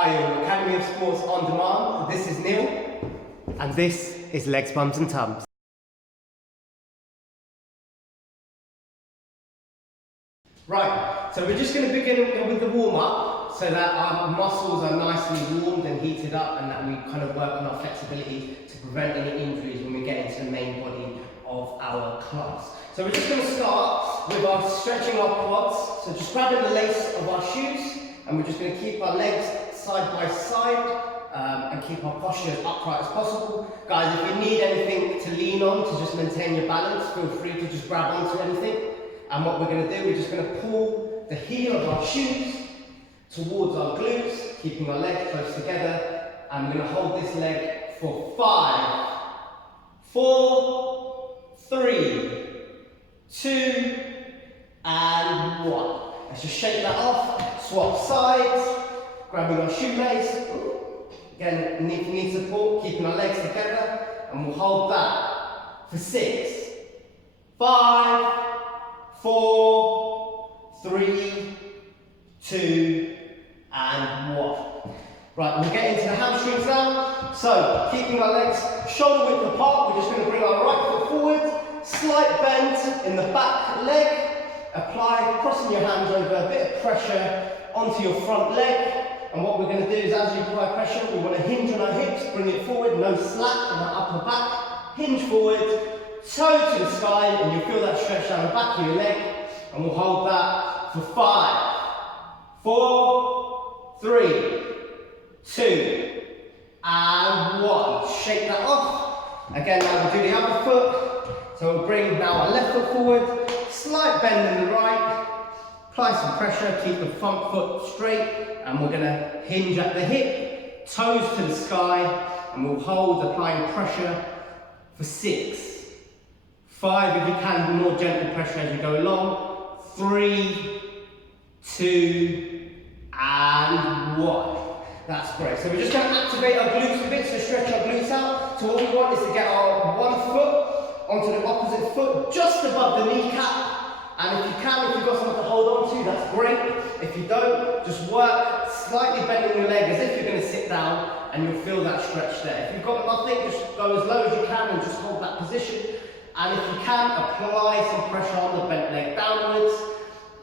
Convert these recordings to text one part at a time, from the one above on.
Hi, Academy of Sports On Demand. This is Neil. And this is Legs, Bums and Tums. Right, so we're just going to begin with the warm-up so that our muscles are nicely warmed and heated up, and that we kind of work on our flexibility to prevent any injuries when we get into the main body of our class. So we're just going to start with our stretching our quads. So just grabbing the lace of our shoes, and we're just going to keep our legs side by side and keep our posture as upright as possible. Guys, if you need anything to lean on to just maintain your balance, feel free to just grab onto anything. And what we're going to do, we're just going to pull the heel of our shoes towards our glutes, keeping our legs close together, and we're going to hold this leg for 5, 4, 3, 2, and 1. Let's just shake that off, swap sides, grabbing our shoelace. Again, knee support, keeping our legs together, and we'll hold that for 6, 5, 4, 3, 2, and 1. Right, we'll get into the hamstrings now. So, keeping our legs shoulder width apart, we're just going to bring our right foot forward, slight bend in the back leg, apply, crossing your hands over, a bit of pressure onto your front leg. And what we're going to do is, as you apply pressure, we want to hinge on our hips, bring it forward, no slack in that upper back, hinge forward, toe to the sky, and you'll feel that stretch down the back of your leg. And we'll hold that for 5, 4, 3, 2, and 1. Shake that off. Again, now we'll do the other foot. So we'll bring now our left foot forward, slight bend in the right, apply some pressure, keep the front foot straight, and we're going to hinge at the hip, toes to the sky, and we'll hold, applying pressure for 6, 5 if you can, more gentle pressure as you go along, 3, 2, and 1. That's great. So we're just going to activate our glutes a bit, so stretch our glutes out. So what we want is to get our one foot onto the opposite foot, just above the kneecap. And if you can, if you've got something to hold on to, that's great. If you don't, just work slightly bending your leg as if you're going to sit down, and you'll feel that stretch there. If you've got nothing, just go as low as you can and just hold that position. And if you can, apply some pressure on the bent leg downwards.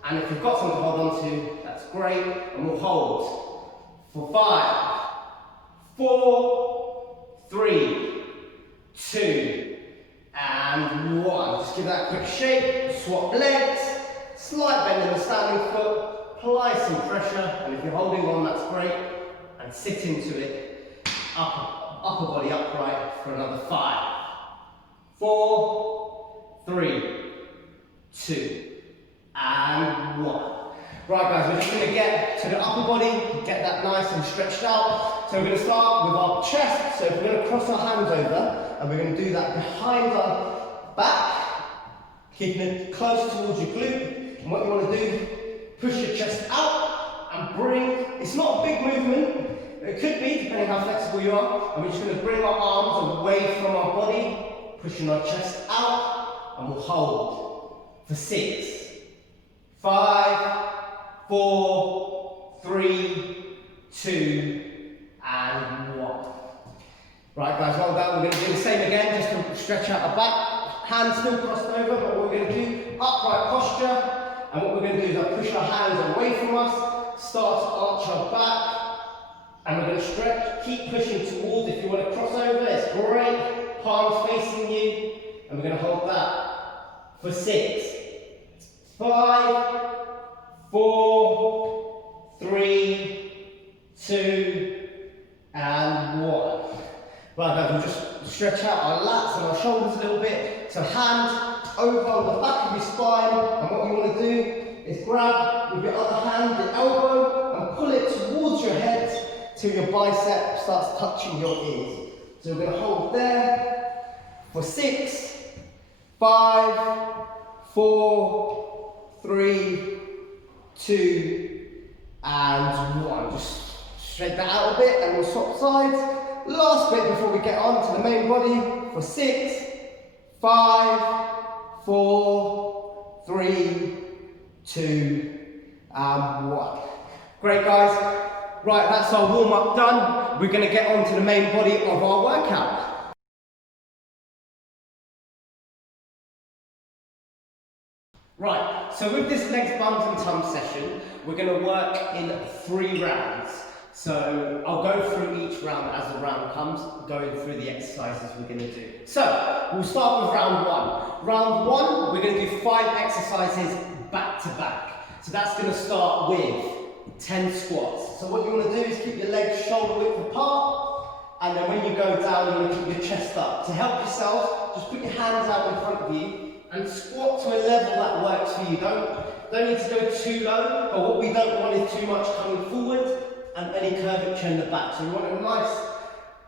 And if you've got something to hold on to, that's great. And we'll hold for 5, 4, 3, 2, and 1. Just give that a quick shake, swap legs, slight bend in the standing foot, apply some pressure, and if you're holding on, that's great, and sit into it, upper body upright for another 5, 4, 3, 2, and 1. Right guys, we're just going to get to the upper body, get that nice and stretched out. So we're going to start with our chest. So we're going to cross our hands over, and we're going to do that behind our back, keeping it close towards your glute. And what you want to do, push your chest out and bring, it's not a big movement, it could be depending how flexible you are. And we're just going to bring our arms away from our body, pushing our chest out, and we'll hold for 6, 5, 4, 3, 2, and 1. Right guys, well done. We're going to do the same again, just to stretch out our back. Hands still crossed over, but what we're going to do, upright posture. And what we're going to do is push our hands away from us, start to arch our back, and we're going to stretch, keep pushing towards. If you want to cross over, it's great. Palms facing you, and we're going to hold that for 6, 5, 4, 3, 2, and 1. Right guys, we'll just stretch out our lats and our shoulders a little bit. So hand over on the back of your spine, and what you want to do is grab with your other hand the elbow and pull it towards your head till your bicep starts touching your ears. So we're going to hold there for 6, 5, 4, 3, 2, and 1. Just straighten that out a bit, and we'll swap sides. Last bit before we get on to the main body for 6, 5, 4, 3, 2, and 1. Great guys. Right, that's our warm-up done. We're going to get on to the main body of our workout. Right, so with this legs, bums and Tums session, we're going to work in 3 rounds. So I'll go through each round as the round comes, going through the exercises we're going to do. So we'll start with round 1. Round 1, we're going to do 5 exercises back to back. So that's going to start with 10 squats. So what you want to do is keep your legs shoulder width apart, and then when you go down, you want to keep your chest up. To help yourself, just put your hands out in front of you and squat to a level that works for you. Don't need to go too low, but what we don't want is too much coming forward and any curvature in the back. So we want a nice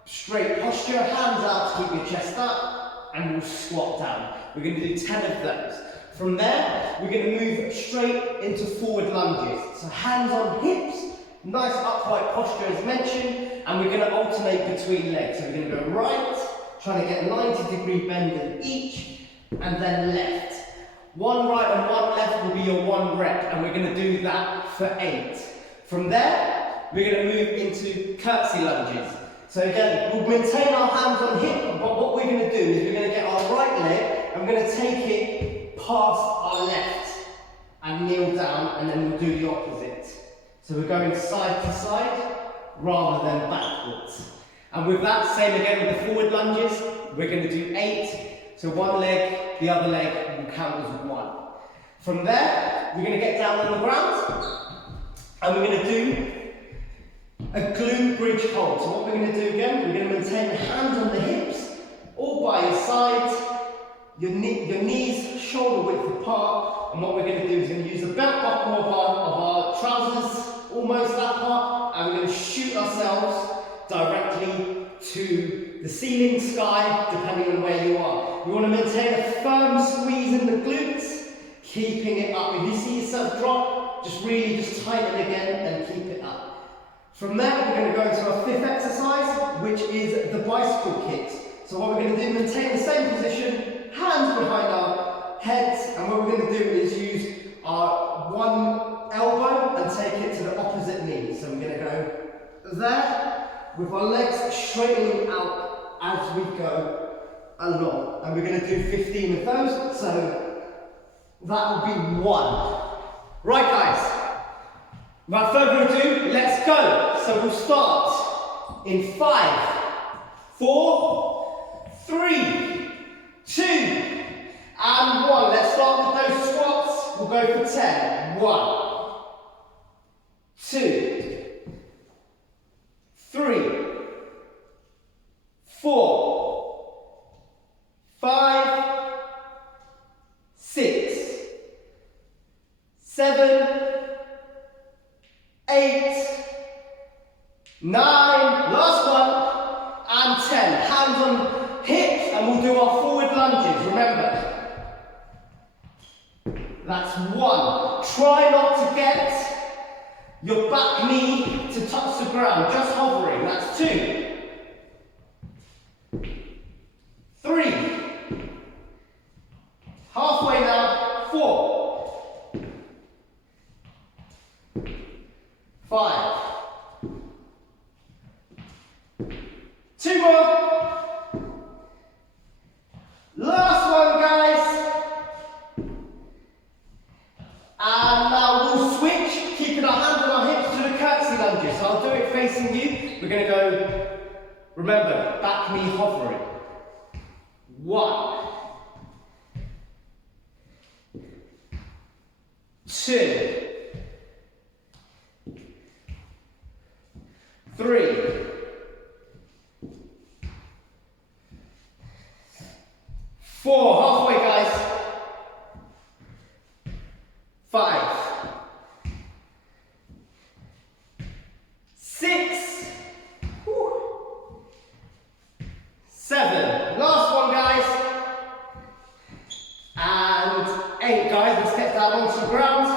straight posture, hands out to keep your chest up, and we'll squat down. We're going to do 10 of those. From there, we're going to move straight into forward lunges. So hands on hips, nice upright posture as mentioned, and we're going to alternate between legs. So we're going to go right, trying to get a 90-degree bend in each, and then left. 1 right and 1 left will be your 1 rep, and we're going to do that for 8. From there, we're going to move into curtsy lunges. So again, we'll maintain our hands on hip, but what we're going to do is we're going to get our right leg, and we're going to take it past our left and kneel down, and then we'll do the opposite. So we're going side to side rather than backwards. And with that, same again with the forward lunges, we're going to do 8. So 1 leg, the other leg will count as 1. From there, we're going to get down on the ground, and we're going to do a glute bridge hold. So what we're going to do again, we're going to maintain the hands on the hips, all by your sides, your knees shoulder width apart, and what we're going to do is we're going to use the belt buckle of our trousers, almost that part, and we're going to shoot ourselves directly to the ceiling, sky, depending on where you are. You want to maintain a firm squeeze in the glutes, keeping it up. If you see yourself drop, just tighten again and keep it up. From there, we're going to go into our 5th exercise, which is the bicycle kicks. So what we're going to do, maintain the same position, hands behind our heads, and what we're going to do is use our 1 elbow and take it to the opposite knee. So we're going to go there, with our legs straightening out as we go along. And we're going to do 15 of those, so that will be 1. Right guys, without further ado, let's go. So we'll start in 5, 4, 3, 2, and 1. Let's start with those squats. We'll go for 10. 1, 2, 3, 4, 5, 6, 7, 8, 9, last one, and 10. Hands on hips, and we'll do our forward lunges. Remember, that's 1. Try not to get your back knee to touch the ground, just hovering. That's 2. 3. Halfway now. 4. 5. 2 more. Last one, guys. And now we'll switch, keeping our hands on our hips to the curtsy lunges. So I'll do it facing you. We're going to go, remember, back knee hovering. 1, 2, 3, 4, halfway guys. 5, 6, 7, last one guys, and 8 guys. Let's get down onto the ground.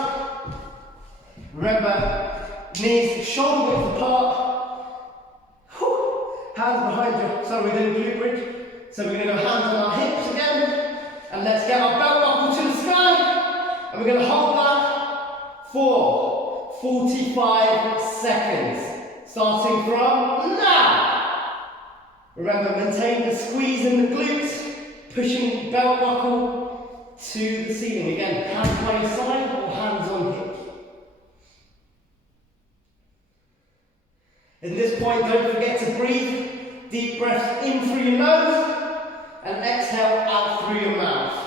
Remember, knees shoulder width apart, hands behind you. So we're doing glute bridge. So we're going to go hands on our hips again, and let's get our belt buckle to the sky, and we're going to hold that for 45 seconds. Starting from now. Remember, maintain the squeeze in the glutes, pushing belt buckle to the ceiling. Again, hands by your side or hands on hip. At this point, don't forget to breathe. Deep breaths in through your nose and exhale out through your mouth.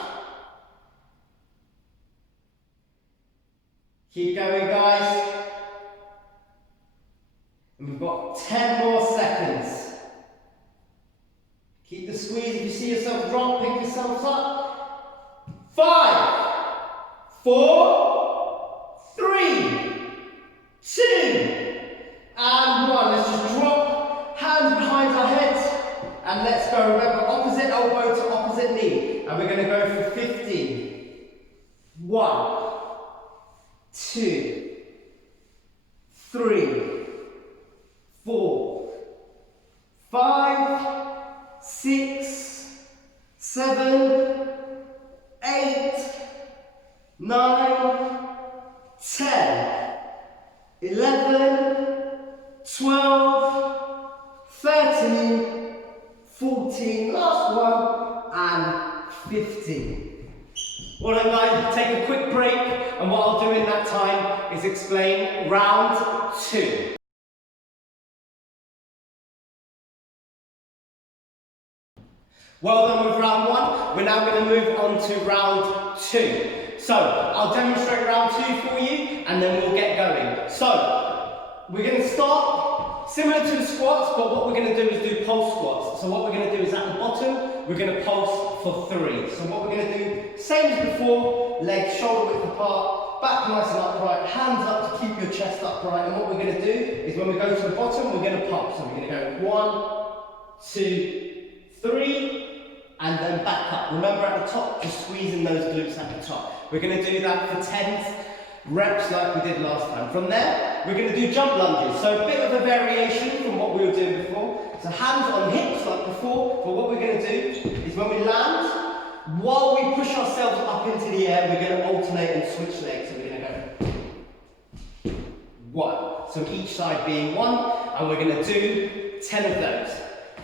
Keep going, guys. And we've got 10 more seconds. Keep the squeeze. If you see yourself drop, pick yourselves up. 5, 4, 3, 2, and 1. Let's just drop, hands behind our heads, and let's go. Remember, opposite elbow to opposite knee. And we're going to go for 15. 1, 2, 3, 4, 5, 6, 7, 8, 9, 10, 11, 12, 13, 14, last one, and 15. Well then guys, take a quick break, and what I'll do in that time is explain round 2. Well done with round 1, we're now going to move on to round 2. So, I'll demonstrate round 2 for you, and then we'll get going. So, we're going to start similar to the squats, but what we're going to do is do pulse squats. So what we're going to do is at the bottom, we're going to pulse for 3. So what we're going to do, same as before, legs shoulder width apart, back nice and upright, hands up to keep your chest upright. And what we're going to do is when we go to the bottom, we're going to pulse. So we're going to go 1, 2, 3, and then back up. Remember at the top, just squeezing those glutes at the top. We're going to do that for 10 reps like we did last time. From there, we're going to do jump lunges. So a bit of a variation from what we were doing before. So hands on hips like before, but what we're going to do is when we land, while we push ourselves up into the air, we're going to alternate and switch legs. So we're going to go 1. So each side being 1, and we're going to do 10 of those.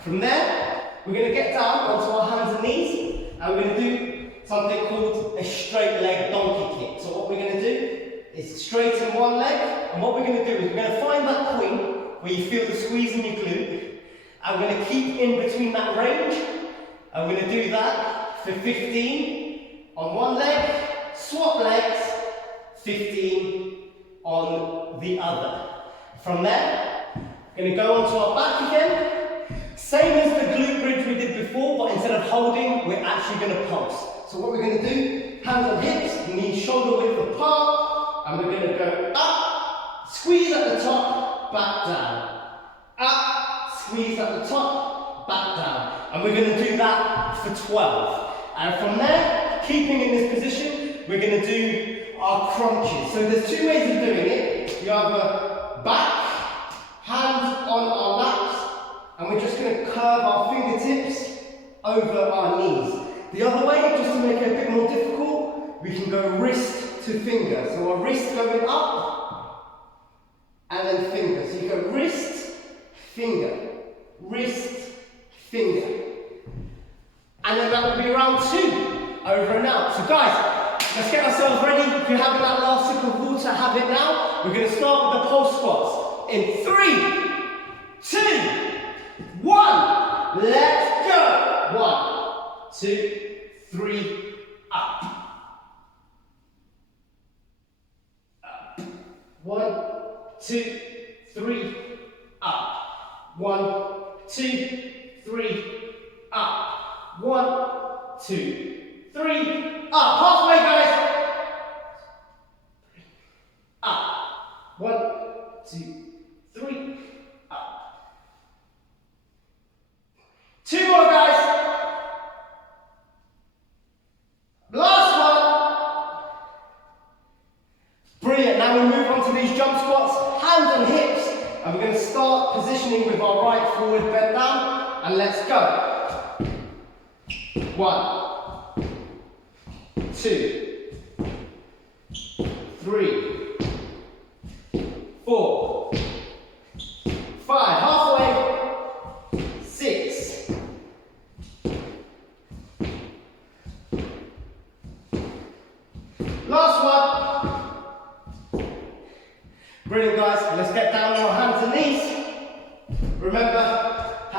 From there, we're going to get down onto our hands and knees, and we're going to do something called a straight leg donkey kick. So what we're going to do is straighten one leg, and what we're going to do is we're going to find that point where you feel the squeeze in your glute, and we're going to keep in between that range, and we're going to do that for 15 on one leg, swap legs, 15 on the other. From there, we're going to go onto our back again. Same as the glute bridge we did before, but instead of holding, we're actually going to pulse. So what we're going to do, hands on hips, knees shoulder width apart, and we're going to go up, squeeze at the top, back down. Up, squeeze at the top, back down. And we're going to do that for 12. And from there, keeping in this position, we're going to do our crunches. So there's 2 ways of doing it. You have a back, hands on our laps, and we're just going to curve our fingertips over our knees. The other way, just to make it a bit more difficult, we can go wrist to finger. So our wrist going up, and then finger. So you go wrist, finger, wrist, finger. And then that will be round 2, over and out. So guys, let's get ourselves ready. If you're having that last sip of water, have it now. We're going to start with the pulse squats. In 3, 2, 1, let's go. 1, 2, 3, up. Up. 1, 2, 3, up. 1, 2, 3, up. 1, 2, 3, up. Halfway, guys. Up. 1, 2, 3, up. 2 more, guys. Last one. Brilliant. Now we move on to these jump squats, hands on hips, and we're going to start positioning with our right forward bend down, and let's go. 1, 2, 3, 4,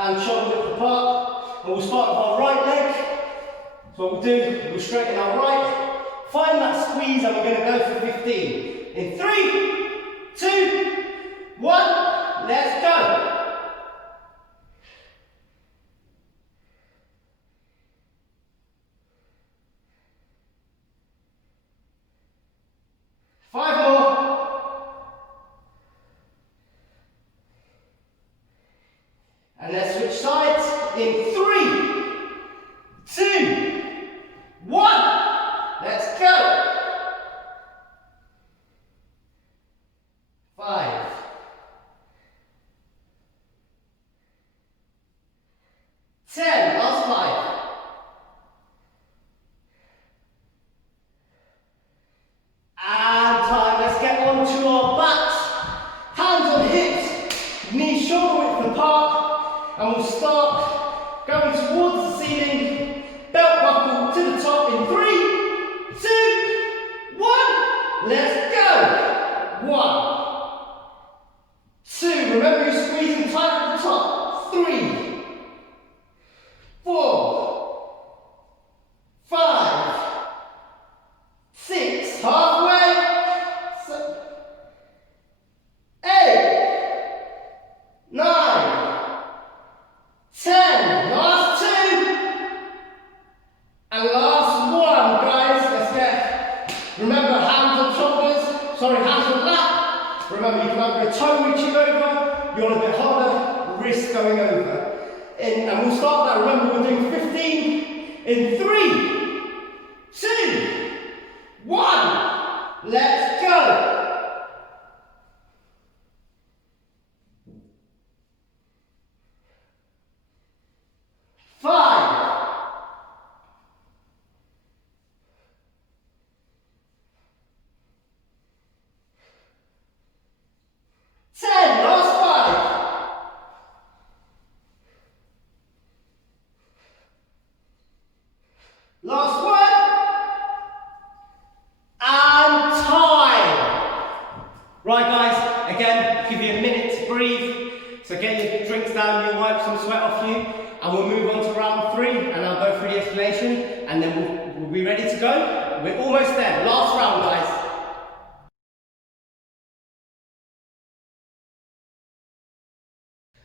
hands shoulder width apart. And we'll start with our right leg. So what we'll do, we'll straighten our right, find that squeeze, and we're going to go for 15. In 3, 2, 1, let's go. And let's switch sides in 3, 2, 1. Let's go. 5, 10. Last 5. And time. Let's get on to our backs. Hands on hips, knees shoulder width apart. And we'll start going towards the ceiling, belt buckle to the top in 3, 2, 1. Let's go. 1, 2. Remember you're squeezing tight at the top. 3, 4, 5, 6. Halfway. 7, 8, 9, 10, last 2, and last 1, guys. Let's get, remember, hands on shoulders, hands on lap. Remember, you can have your toe reaching over, you want a bit harder, wrist going over. And we'll start that, remember, we're doing 15, in 3, 2, 1, let's go. 5, 10, last 5, last 1, and time. Right guys, again, give you a minute to breathe. So get your drinks down, you'll wipe some sweat off you, and we'll move on to round 3, and I'll go through the explanation, and then we'll be ready to go. We're almost there. Last round, guys.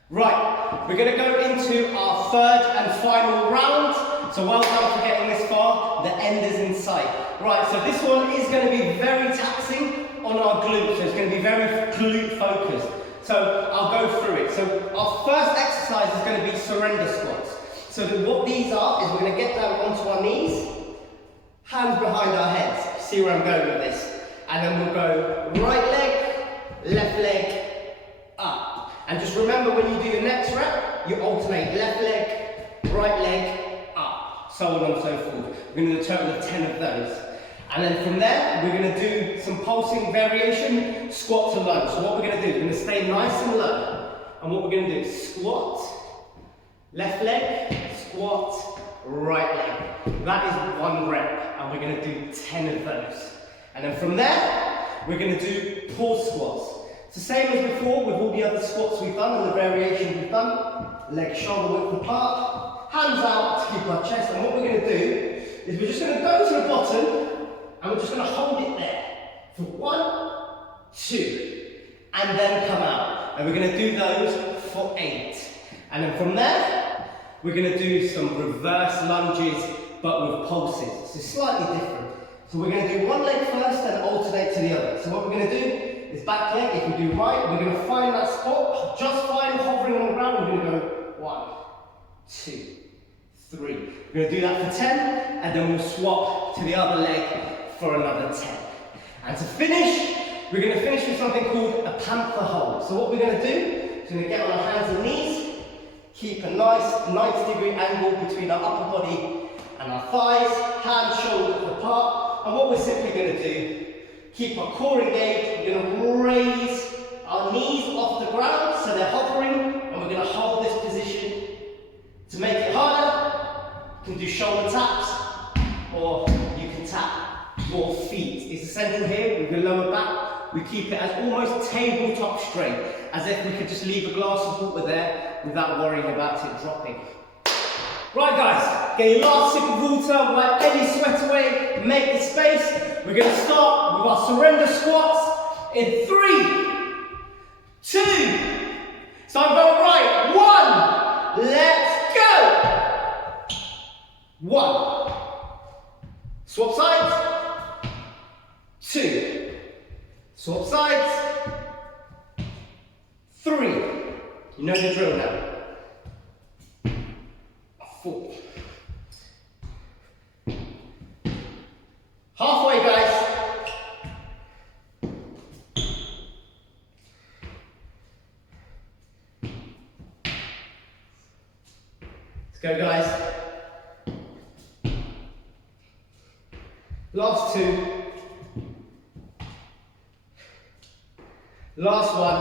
Right, we're going to go into our 3rd and final round. So well done for getting this far. The end is in sight. Right, so this one is going to be very taxing on our glutes. So it's going to be very glute focused. So I'll go through it. So our first exercise is going to be surrender squats. So what these are is we're going to get down onto our knees, hands behind our heads. See where I'm going with this? And then we'll go right leg, left leg, up. And just remember when you do your next rep, you alternate left leg, right leg, up, so on and so forth. We're going to do a total of 10 of those. And then from there, we're going to do some pulsing variation, squat to lunge. So what we're going to do, we're going to stay nice and low. And what we're going to do is squat, left leg, squat, right leg. That is 1 rep, and we're going to do 10 of those. And then from there, we're going to do pause squats. It's the same as before with all the other squats we've done and the variation we've done. Legs shoulder width apart, hands out to keep our chest. And what we're going to do is we're just going to go to the bottom and we're just going to hold it there for 1, 2, and then come out. And we're going to do those for 8. And then from there, we're going to do some reverse lunges but with pulses. So slightly different. So we're going to do one leg first and alternate to the other. So what we're going to do is back leg. If we do right, we're going to find that spot just fine, hovering on the ground. We're going to go 1, 2, 3. We're going to do that for 10, and then we'll swap to the other leg for another 10. And to finish, we're going to finish with something called a panther hold. So what we're going to do is we're going to get on our hands and knees, keep a nice 90-degree angle between our upper body and our thighs, hands shoulder apart. And what we're simply going to do, keep our core engaged. We're going to raise our knees off the ground so they're hovering, and we're going to hold this position. To make it harder, you can do shoulder taps, or you can tap your feet. It's essential here with your lower back we keep it as almost tabletop straight, as if we could just leave a glass of water there without worrying about it dropping. Right guys, get your last sip of water, wipe any sweat away, make the space. We're going to start with our surrender squats in 3, 2, so I'm going right, 1, let's go. 1, swap sides, 2, swap sides, 3, you know the drill now. 4. Halfway, guys. Let's go, guys. Last 2. Last one.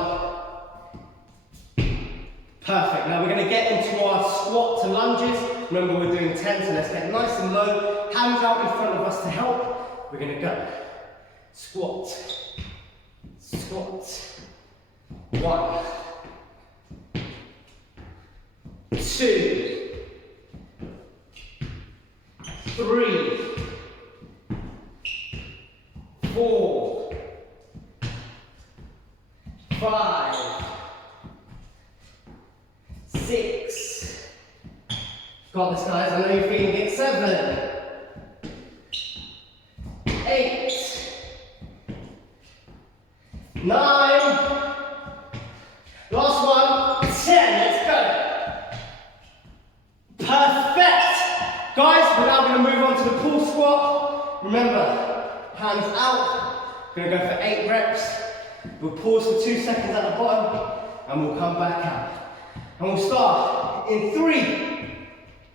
Perfect. Now we're going to get into our squat to lunges. Remember, we're doing 10, so let's get nice and low. Hands out in front of us to help. We're going to go. Squat. Squat. 1, 2, 3, 4, 5, 6. Got this, guys. I know you're feeling it. 7, 8, 9. Last one. 10. Let's go. Perfect. Guys, we're now going to move on to the pull squat. Remember, hands out. Going to go for 8 reps. We'll pause for 2 seconds at the bottom and we'll come back out. And we'll start in 3,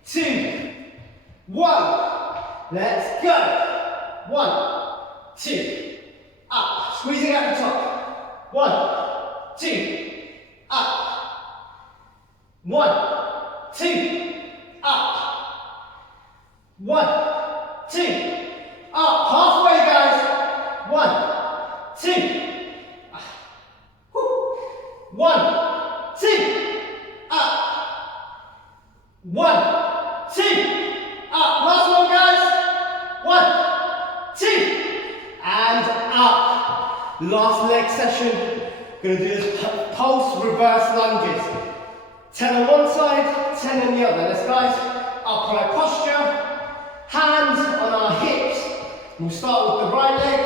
2, 1. Let's go. 1, 2, up. Squeezing at the top. 1, 2, up. 1, 2, up. 1, 2, up. Halfway, guys. 1, 2. 1, 2, up. 1, 2, up. Last one, guys. 1, 2, and up. Last leg session. Gonna do this pulse reverse lunges. 10 on one side, 10 on the other. Let's, guys, upright posture. Hands on our hips. We'll start with the right leg.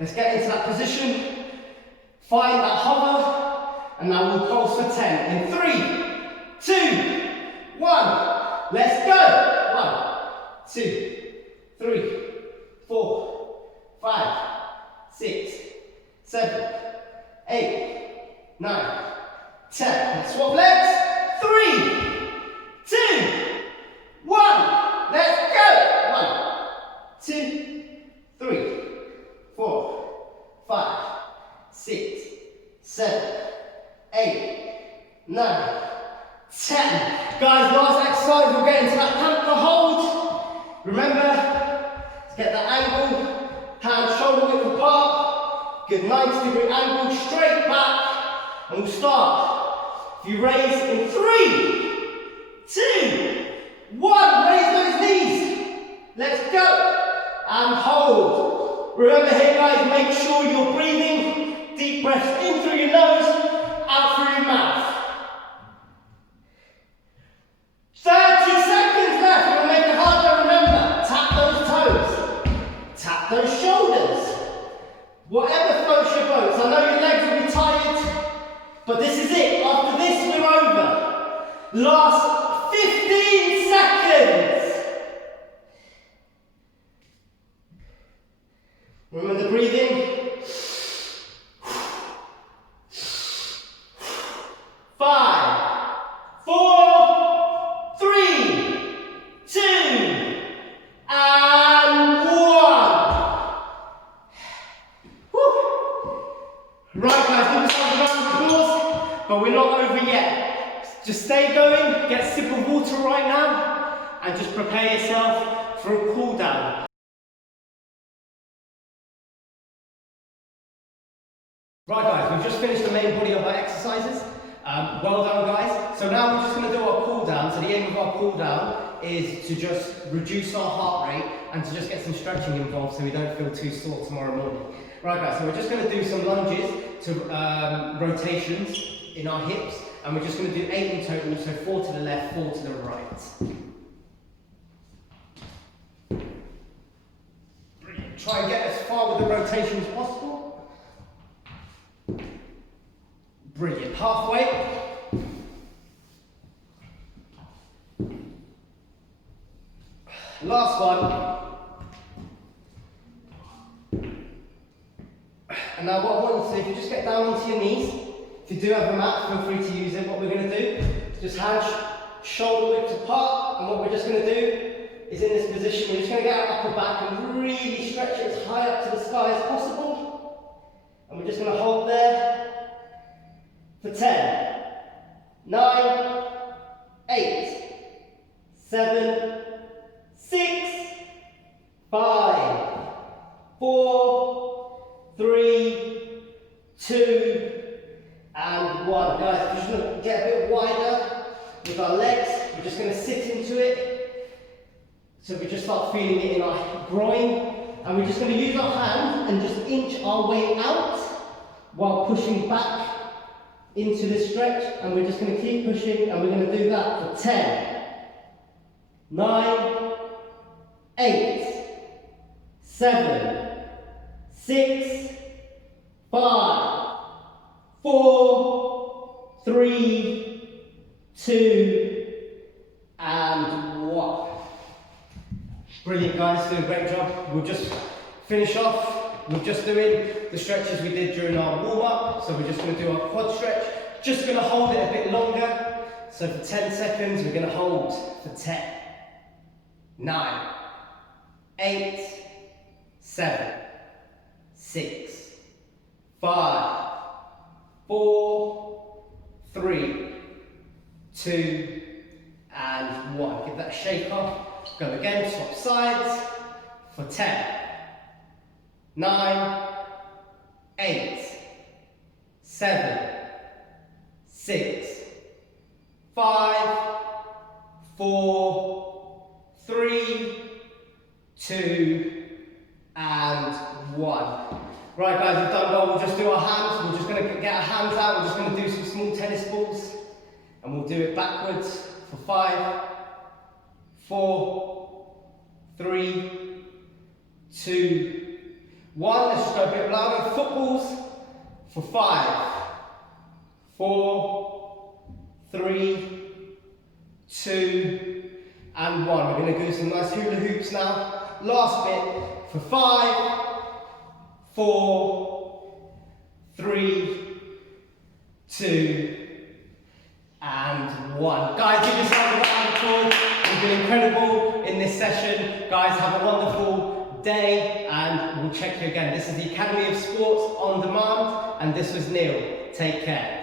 Let's get into that position. Find that hover. And now we'll pulse for 10 in 3, 2, 1. Let's go. 1, 2, 3, 4, 5, 6, 7, 8, 9, 10. Let's swap legs. 3, 2, 1. Let's go. 1, 2, 3, 4, 5, 6, 7, 8, 9, 10. Guys, last exercise, we'll get into that panther hold. Remember, let's get that angle, hands shoulder width apart, good 90-degree angle, straight back, and we'll start. If you raise in 3, 2, 1, raise those knees. Let's go, and hold. Remember here, guys, make sure you're breathing, deep breaths in through your nose, out through your mouth. 30 seconds left. We're going to make it harder. Remember, tap those toes. Tap those shoulders. Whatever floats your boats. I know your legs will be tired, but this is it. After this, we're over. Last 15 seconds. Remember the breathing. 5, 4, 3, 2, and 1. Woo. Right, guys, give yourselves a round of applause, but we're not over yet. Just stay going, get a sip of water right now, and just prepare yourself for a cool down. Right guys, we've just finished the main body of our exercises. Well done guys. So now we're just going to do our cool down. So the aim of our cool down is to just reduce our heart rate and to just get some stretching involved so we don't feel too sore tomorrow morning. Right guys, so we're just going to do some lunges to rotations in our hips, and we're just going to do 8 in total, so 4 to the left, 4 to the right. Brilliant. Try and get as far with the rotation as possible. Brilliant. Halfway. Last one. And now what I want you to do, if you just get down onto your knees, if you do have a mat, feel free to use it. What we're going to do is just hands shoulder width apart, and what we're just going to do is in this position, we're just going to get our upper back and really stretch it as high up to the sky as possible. And we're just going to hold there for 10, 9, 8, 7, 6, 5, 4, 3, 2, and 1. Guys, we're just going to get a bit wider with our legs. We're just going to sit into it. So we just start feeling it in our groin. And we're just going to use our hand and just inch our way out while pushing back into this stretch. And we're just going to keep pushing, and we're going to do that for 10, 9, 8, 7, 6, 5, 4, 3, 2, and 1. Brilliant guys, doing a great job. We'll just finish off. We're just doing the stretches we did during our warm-up. So we're just going to do our quad stretch. Just going to hold it a bit longer. So for 10 seconds, we're going to hold for 10, 9, 8, 7, 6, 5, 4, 3, 2, and 1. Give that a shake off. Go again, swap sides for 10, 9, 8, 7, 6, 5, 4, 3, 2, and 1. Right guys, we've done well. We'll just do our hands. We're just going to get our hands out. We're just going to do some small tennis balls. And we'll do it backwards for 5, 4, 3, 2, 1. Let's just go a bit louder. Footballs for 5, 4, 3, 2, and 1. We're going to do some nice hula hoops now. Last bit for 5, 4, 3, 2, and 1. Guys, give yourself a round of applause. You've been incredible in this session. Guys, have a wonderful day, and we'll check you again. This is the Academy of Sports On Demand, and this was Neil. Take care.